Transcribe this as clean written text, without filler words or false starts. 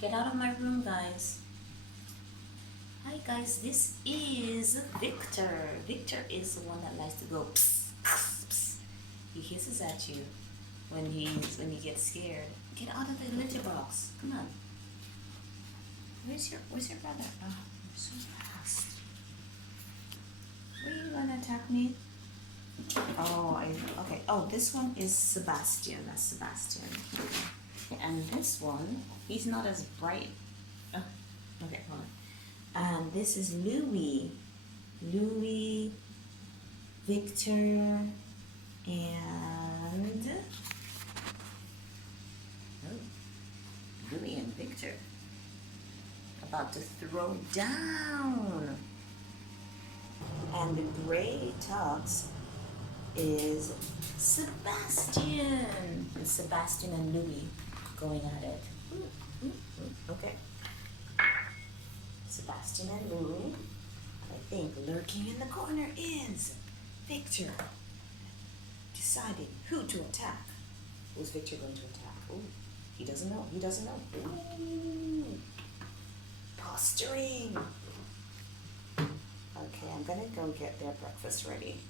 Get out of my room, guys. Hi, guys. This is Victor. Victor is the one that likes to go psst, psst, psst. He hisses at you when he gets scared. Get out of the litter box. Come on. Where's your brother? Oh, you're so fast. Were you gonna attack me? Oh, okay. Oh, this one is Sebastian. That's Sebastian. And this one, he's not as bright. Oh, okay, hold on. And this is Louis. Louis, Victor, and oh, Louis and Victor about to throw down. And the gray tux is Sebastian. It's Sebastian and Louis going at it. Okay. Sebastian and Louis. I think lurking in the corner is Victor. Deciding who to attack. Who's Victor going to attack? Ooh, he doesn't know. He doesn't know. Ooh. Posturing. Okay, I'm gonna go get their breakfast ready.